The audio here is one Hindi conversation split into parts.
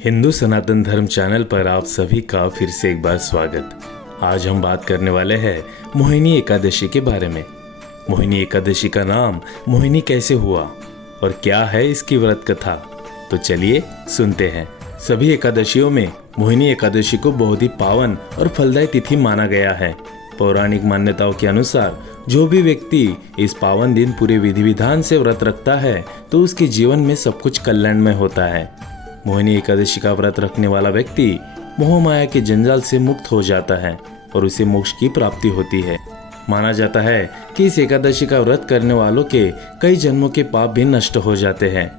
हिंदू सनातन धर्म चैनल पर आप सभी का फिर से एक बार स्वागत। आज हम बात करने वाले हैं मोहिनी एकादशी के बारे में। मोहिनी एकादशी का नाम मोहिनी कैसे हुआ और क्या है इसकी व्रत कथा, तो चलिए सुनते हैं। सभी एकादशियों में मोहिनी एकादशी को बहुत ही पावन और फलदायी तिथि माना गया है। पौराणिक मान्यताओं के अनुसार जो भी व्यक्ति इस पावन दिन पूरे विधि विधान से व्रत रखता है तो उसके जीवन में सब कुछ कल्याणमय होता है। मोहिनी एकादशी का व्रत रखने वाला व्यक्ति मोह माया के जंजाल से मुक्त हो जाता है और उसे मोक्ष की प्राप्ति होती है। माना जाता है कि इस एकादशी का व्रत करने वालों के कई जन्मों के पाप भी नष्ट हो जाते हैं।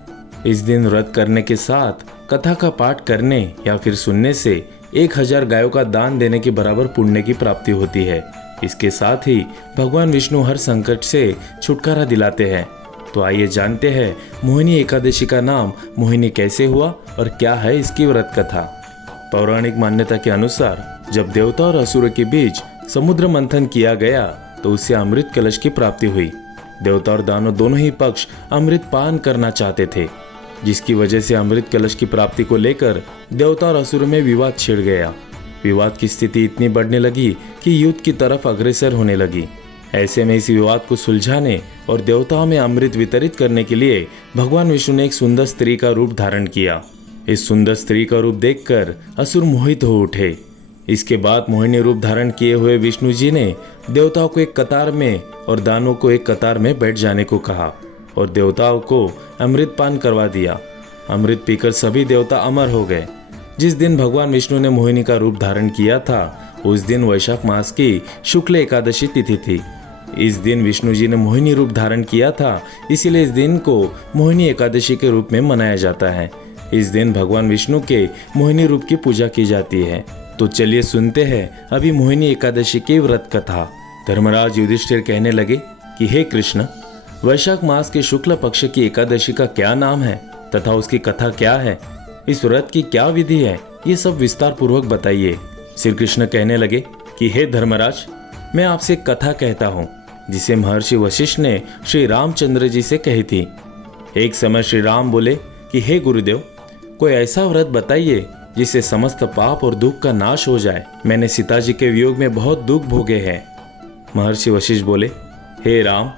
इस दिन व्रत करने के साथ कथा का पाठ करने या फिर सुनने से 1000 गायों का दान देने के बराबर पुण्य की प्राप्ति होती है। इसके साथ ही भगवान विष्णु हर संकट से छुटकारा दिलाते हैं। तो आइए जानते हैं मोहिनी एकादशी का नाम मोहिनी कैसे हुआ और क्या है इसकी व्रत कथा। पौराणिक मान्यता के अनुसार जब देवता और असुरों के बीच समुद्र मंथन किया गया तो उससे अमृत कलश की प्राप्ति हुई। देवता और दानव दोनों ही पक्ष अमृत पान करना चाहते थे, जिसकी वजह से अमृत कलश की प्राप्ति को लेकर देवता और असुरों में विवाद छिड़ गया। विवाद की स्थिति इतनी बढ़ने लगी कि युद्ध की तरफ अग्रसर होने लगी। ऐसे में इस विवाद को सुलझाने और देवताओं में अमृत वितरित करने के लिए भगवान विष्णु ने एक सुंदर स्त्री का रूप धारण किया। इस सुंदर स्त्री का रूप देखकर असुर मोहित हो उठे। इसके बाद मोहिनी रूप धारण किए हुए विष्णु जी ने देवताओं को एक कतार में और दानवों को एक कतार में बैठ जाने को कहा और देवताओं को अमृत पान करवा दिया। अमृत पीकर सभी देवता अमर हो गए। जिस दिन भगवान विष्णु ने मोहिनी का रूप धारण किया था उस दिन वैशाख मास की शुक्ल एकादशी तिथि थी। इस दिन विष्णु जी ने मोहिनी रूप धारण किया था, इसीलिए इस दिन को मोहिनी एकादशी के रूप में मनाया जाता है। इस दिन भगवान विष्णु के मोहिनी रूप की पूजा की जाती है। तो चलिए सुनते हैं अभी मोहिनी एकादशी की व्रत कथा। धर्मराज युधिष्ठिर कहने लगे कि हे कृष्ण, वैशाख मास के शुक्ल पक्ष की एकादशी का क्या नाम है तथा उसकी कथा क्या है, इस व्रत की क्या विधि है, ये सब विस्तार पूर्वक बताइए। श्री कृष्ण कहने लगे कि हे धर्मराज, मैं आपसे एक कथा कहता हूँ जिसे महर्षि वशिष्ठ ने श्री रामचंद्र जी से कही थी। एक समय श्री राम बोले कि हे गुरुदेव, कोई ऐसा व्रत बताइए जिससे समस्त पाप और दुख का नाश हो जाए। मैंने सीता जी के वियोग में बहुत दुख भोगे हैं। महर्षि वशिष्ठ बोले, हे राम,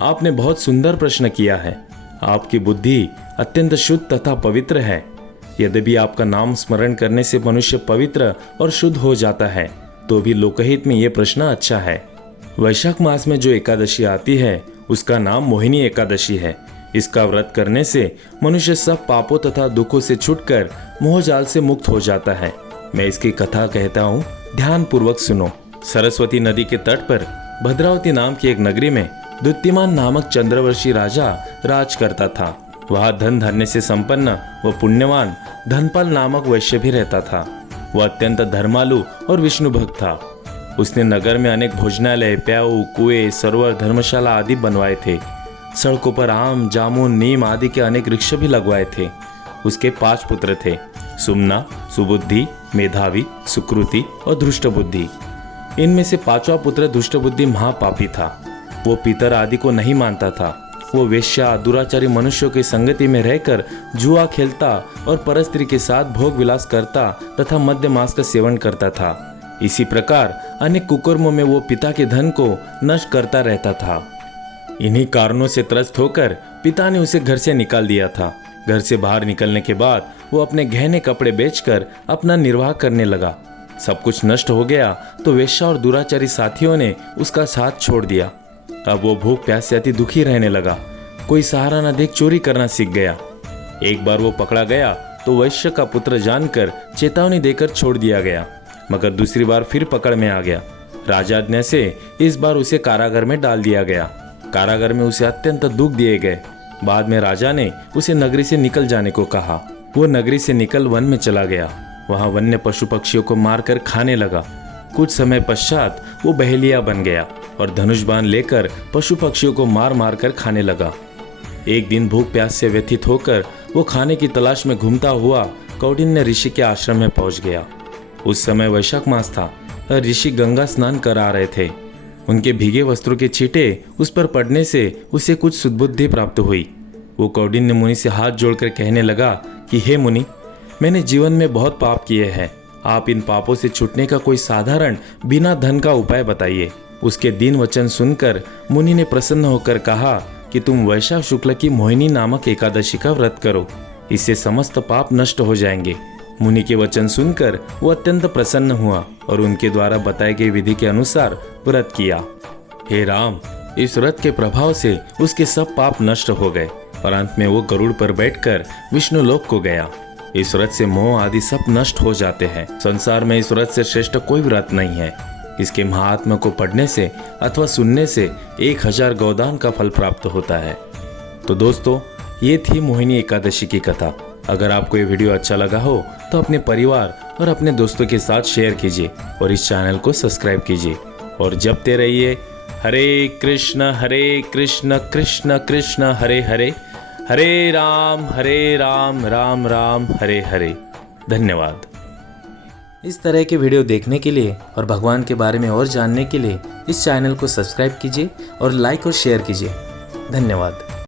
आपने बहुत सुंदर प्रश्न किया है। आपकी बुद्धि अत्यंत शुद्ध तथा पवित्र है। यद्यपि आपका नाम स्मरण करने से मनुष्य पवित्र और शुद्ध हो जाता है, तो भी लोकहित में यह प्रश्न अच्छा है। वैशाख मास में जो एकादशी आती है उसका नाम मोहिनी एकादशी है। इसका व्रत करने से मनुष्य सब पापों तथा दुखों से छूटकर मोहजाल से मुक्त हो जाता है। मैं इसकी कथा कहता हूँ, ध्यान पूर्वक सुनो। सरस्वती नदी के तट पर भद्रावती नाम की एक नगरी में द्युतिमान नामक चंद्रवर्षी राजा राज करता था। वहाँ धन धान्य से संपन्न व पुण्यवान धनपाल नामक वैश्य भी रहता था। वह अत्यंत धर्मालु और विष्णु भक्त था। उसने नगर में अनेक भोजनालय, प्याऊ, कुएं, सरोवर, धर्मशाला आदि बनवाए थे। सड़कों पर आम, जामुन, नीम आदि के अनेक वृक्ष भी लगवाए थे। उसके 5 पुत्र थे, सुमना, सुबुद्धि, मेधावी, सुकृति और धृष्टबुद्धि। इनमें से 5वां पुत्र धृष्टबुद्धि महापापी था। वो पितर आदि को नहीं मानता था। वो वेश्या, दुराचारी मनुष्यों की संगति में रहकर जुआ खेलता और परस्त्री के साथ भोग विलास करता तथा मद्य मांस का सेवन करता था। इसी प्रकार अनेक कुकर्मों में वो पिता के धन को नष्ट करता रहता था। इन्हीं कारणों से त्रस्त होकर पिता ने उसे घर से निकाल दिया था। घर से बाहर निकलने के बाद वो अपने गहने कपड़े बेचकर अपना निर्वाह करने लगा। सब कुछ नष्ट हो गया तो वेश्या और दुराचारी साथियों ने उसका साथ छोड़ दिया। अब वो भूख प्यास से अति दुखी रहने लगा। कोई सहारा न देख चोरी करना सीख गया। एक बार वो पकड़ा गया तो वैश्य का पुत्र जानकर चेतावनी देकर छोड़ दिया गया, मगर दूसरी बार फिर पकड़ में आ गया। राजाज्ञा से इस बार उसे कारागार में डाल दिया गया। कारागार में उसे अत्यंत दुख दिए गए। बाद में राजा ने उसे नगरी से निकल जाने को कहा। वो नगरी से निकल वन में चला गया। वहाँ वन्य पशु पक्षियों को मारकर खाने लगा। कुछ समय पश्चात वो बहेलिया बन गया और धनुष बाण लेकर पशु पक्षियों को मार मार कर खाने लगा। एक दिन भूख प्यास से व्यथित होकर वो खाने की तलाश में घूमता हुआ कौंडिन्य ऋषि के आश्रम में पहुंच गया। उस समय वैशाख मास था और ऋषि गंगा स्नान कर आ रहे थे। उनके भीगे वस्त्रों के छींटे उस पर पड़ने से उसे कुछ सुदबुद्धि प्राप्त हुई। वो कौंडिन्य मुनि से हाथ जोड़कर कहने लगा कि हे मुनि, मैंने जीवन में बहुत पाप किए हैं। आप इन पापों से छूटने का कोई साधारण बिना धन का उपाय बताइए। उसके दीन वचन सुनकर मुनि ने प्रसन्न होकर कहा कि तुम वैशाख शुक्ल की मोहिनी नामक एकादशी का व्रत करो, इससे समस्त पाप नष्ट हो जाएंगे। मुनि के वचन सुनकर वो अत्यंत प्रसन्न हुआ और उनके द्वारा बताए गए विधि के अनुसार व्रत किया। हे राम, इस व्रत के प्रभाव से उसके सब पाप नष्ट हो गए और अंत में वो गरुड़ पर बैठकर विष्णु लोक को गया। इस व्रत से मोह आदि सब नष्ट हो जाते हैं। संसार में इस व्रत से श्रेष्ठ कोई व्रत नहीं है। इसके महात्मा को पढ़ने से अथवा सुनने से 1000 गौदान का फल प्राप्त होता है। तो दोस्तों, ये थी मोहिनी एकादशी की कथा। अगर आपको ये वीडियो अच्छा लगा हो तो अपने परिवार और अपने दोस्तों के साथ शेयर कीजिए और इस चैनल को सब्सक्राइब कीजिए और जपते रहिए हरे कृष्ण कृष्ण कृष्ण हरे हरे, हरे राम राम राम हरे हरे। धन्यवाद। इस तरह के वीडियो देखने के लिए और भगवान के बारे में और जानने के लिए इस चैनल को सब्सक्राइब कीजिए और लाइक और शेयर कीजिए। धन्यवाद।